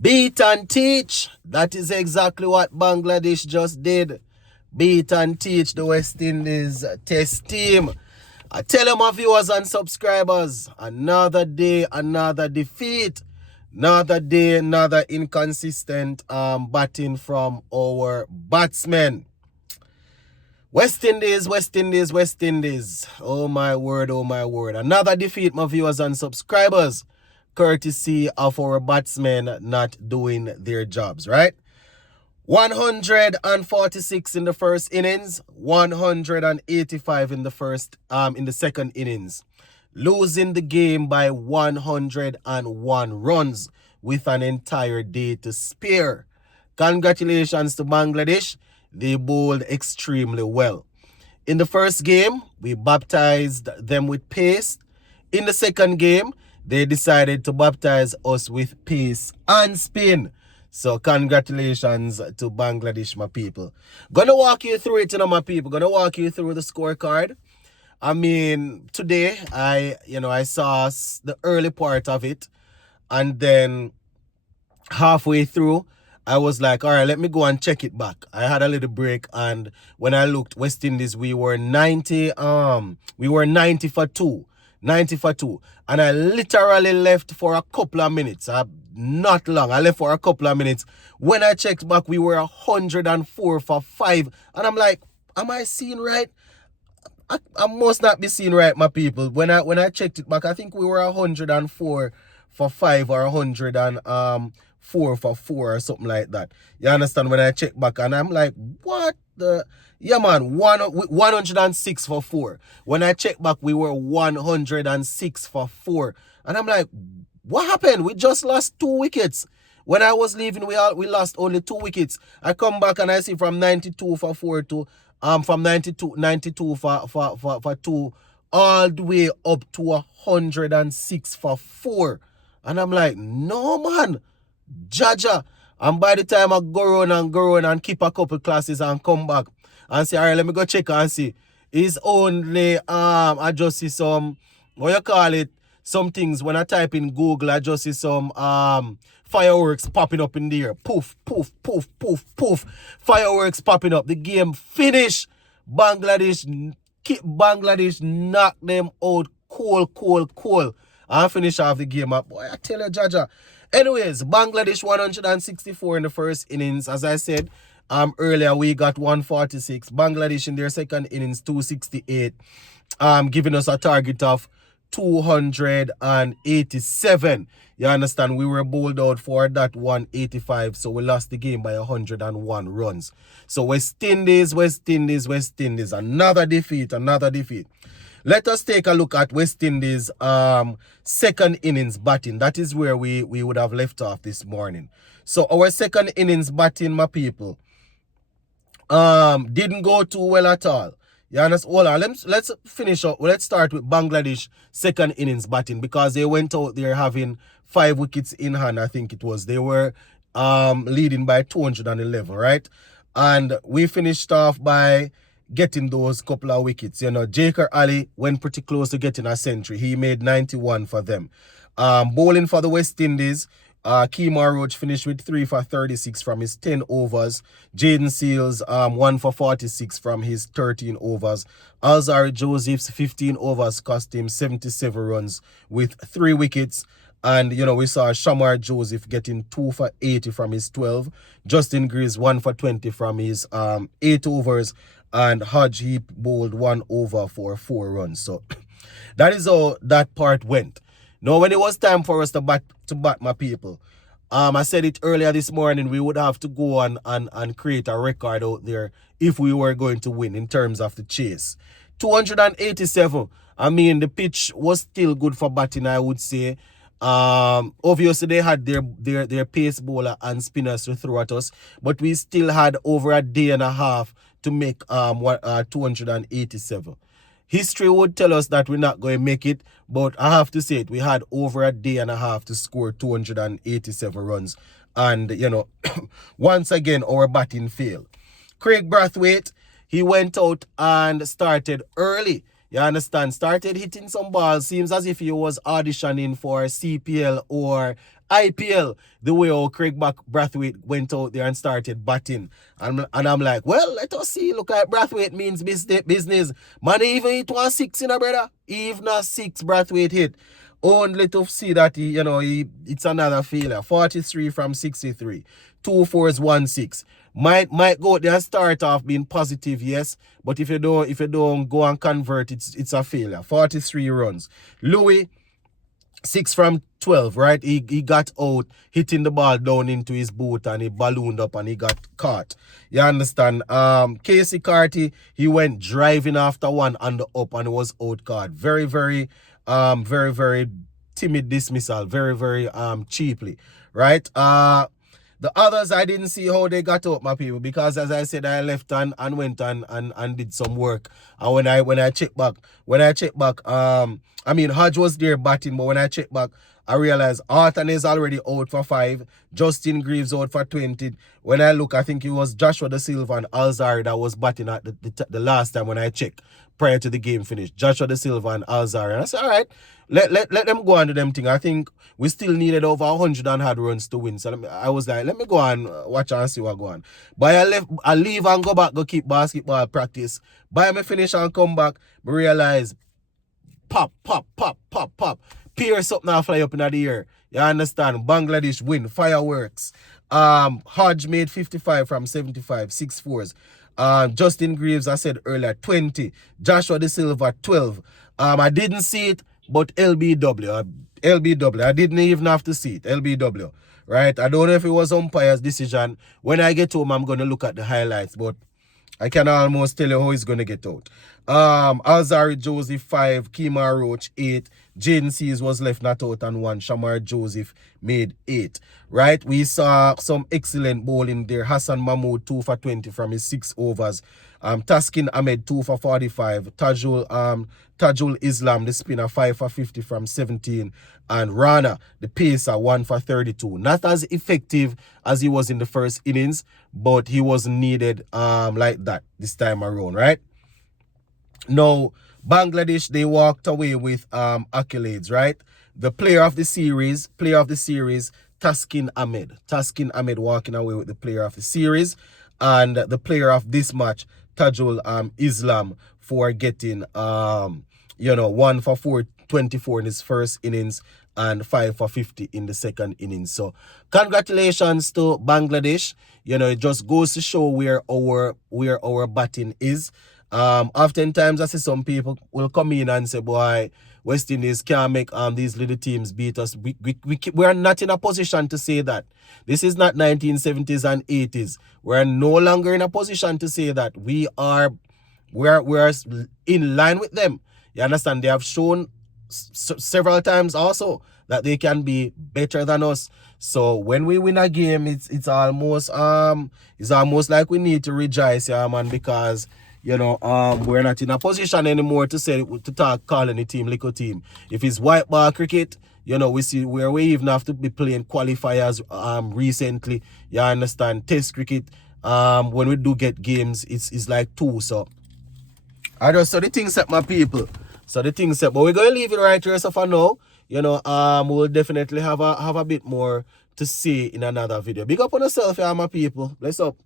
Beat and teach. That is exactly what Bangladesh just did. Beat and teach the West Indies test team. I tell you, my viewers and subscribers, another day, another defeat. Another day, another inconsistent batting from our batsmen. West Indies, West Indies, West Indies. Oh my word, oh my word. Another defeat, my viewers and subscribers, courtesy of our batsmen not doing their jobs, right? 146 in the first innings, 185 in the second innings. Losing the game by 101 runs with an entire day to spare. Congratulations to Bangladesh. They bowled extremely well. In the first game, we baptized them with pace. In the second game, they decided to baptize us with pace and spin. So congratulations to Bangladesh, my people. Gonna walk you through it, my people. Gonna walk you through the scorecard. I mean, today I saw the early part of it, and then halfway through, I was like, all right, let me go and check it back. I had a little break, and when I looked, West Indies, we were 90 for 2. 90 for 2. And I literally left for a couple of minutes. Not long. I left for a couple of minutes. When I checked back, we were 104 for 5. And I'm like, am I seeing right? I must not be seeing right, my people. When I checked it back, I think we were 104 for 5 or 104 for 4 or something like that. You understand? When I check back, and I'm like, what the? Yeah, man, 106 for 4. When I check back, we were 106 for 4. And I'm like, what happened? We just lost 2 wickets. When I was leaving, we lost only 2 wickets. I come back and I see from 92 for 4 to from 92 for 2 all the way up to 106 for 4. And I'm like, no, man, Jaja. And by the time I go around and keep a couple classes and come back and say, all right, let me go check and see. It's only, I just see some, what you call it, some things. When I type in Google, I just see some fireworks popping up in the air. Poof, poof, poof, poof, poof. Fireworks popping up. The game finished. Bangladesh knocked them out cool. I finish off the game up. Boy, I tell you, Jaja. Anyways, Bangladesh 164 in the first innings. As I said earlier, we got 146. Bangladesh in their second innings, 268. Giving us a target of 287. You understand? We were bowled out for that 185, so we lost the game by 101 runs. So West Indies, another defeat. Let us take a look at West Indies' second innings batting. That is where we would have left off this morning. So our second innings batting, my people, didn't go too well at all. You understand? Hold on, let's finish up. Let's start with Bangladesh second innings batting, because they went out there having 5 wickets in hand, I think it was. They were leading by 211, right? And we finished off by getting those couple of wickets. You know, Jakar Ali went pretty close to getting a century. He made 91 for them. Bowling for the West Indies, Kemar Roach finished with 3 for 36 from his 10 overs. Jaden Seals 1 for 46 from his 13 overs. Alzarri Joseph's 15 overs cost him 77 runs with 3 wickets. And, you know, we saw Shamar Joseph getting 2 for 80 from his 12. Justin Greaves 1 for 20 from his 8 overs. And Hodge, he bowled 1 over for 4 runs. So that is how that part went. Now, when it was time for us to bat my people, I said it earlier this morning, we would have to go and create a record out there if we were going to win in terms of the chase. 287. I mean, the pitch was still good for batting, I would say. Obviously they had their pace bowler and spinners to throw at us, but we still had over a day and a half to make 287. History would tell us that we're not going to make it, but I have to say it, we had over a day and a half to score 287 runs. And, you know, once again, our batting failed. Craig Brathwaite, he went out and started early. You understand? Started hitting some balls. Seems as if he was auditioning for CPL or IPL, the way how Craig Brathwaite went out there and started batting. And I'm like, well, let us see. Look at Brathwaite means business. Man, even hit 1-6 in a brother. Even a 6 Brathwaite hit. Only to see that it's another failure. 43 from 63. 2 4s, 1-6. Might go there and start off being positive, yes. But if you don't go and convert, it's a failure. 43 runs. Louis, 6 from 12, right? He got out, hitting the ball down into his boot, and he ballooned up and he got caught. You understand? Casey Carty, he went driving after one on the up and was out caught. Very, very, very timid dismissal. Very, very cheaply. Right? The others, I didn't see how they got out, my people, because as I said, I left and went and did some work. And when I check back, I mean, Hodge was there batting, but when I check back, I realized Artan is already out for 5. Justin Greaves out for 20. When I look, I think it was Joshua Da Silva and Alzari that was batting at the last time when I checked prior to the game finish. Joshua Da Silva and Alzari. And I said, all right, let them go on to them thing. I think we still needed over 100 and had runs to win. So I was like, let me go and watch and see what go on. But I leave and go back, go keep basketball practice. By me finish and come back, I realize pop. Pierce up now, fly up in the air. You understand? Bangladesh win. Fireworks. Hodge made 55 from 75. 6 4s. Justin Greaves, I said earlier, 20. Joshua Da Silva, 12. I didn't see it, but LBW. I didn't even have to see it. LBW. Right? I don't know if it was umpire's decision. When I get home, I'm going to look at the highlights, but I can almost tell you how he's going to get out. Alzari Joseph, 5. Kemar Roach, 8. Jaden Seas was left not out and 1. Shamar Joseph made 8. Right? We saw some excellent bowling there. Hassan Mahmood, 2 for 20 from his 6 overs. Taskin Ahmed, 2 for 45. Tajul Islam, the spinner, 5 for 50 from 17. And Rana, the pacer, 1 for 32. Not as effective as he was in the first innings, but he was needed like that this time around, right? Now, Bangladesh, they walked away with accolades, right? The player of the series, Taskin Ahmed. Taskin Ahmed walking away with the player of the series. And the player of this match, Tajul Islam, for getting 1 for 424 in his first innings and 5 for 50 in the second innings. So congratulations to Bangladesh. It just goes to show where our batting is. Oftentimes I see some people will come in and say, boy, West Indies can't make these little teams beat us. We are not in a position to say that. This is not 1970s and 80s. We're no longer in a position to say that. We are in line with them. You understand? They have shown several times also that they can be better than us. So when we win a game, it's almost like we need to rejoice, yeah, man, because we're not in a position anymore to call any team little team. If it's white ball cricket, we see where we even have to be playing qualifiers recently. You understand? Test cricket, when we do get games, it's like 2. So the things set, my people. So the things set, but we're gonna leave it right here. So for now, we'll definitely have a bit more to see in another video. Big up on yourself, yeah, my people. Bless up.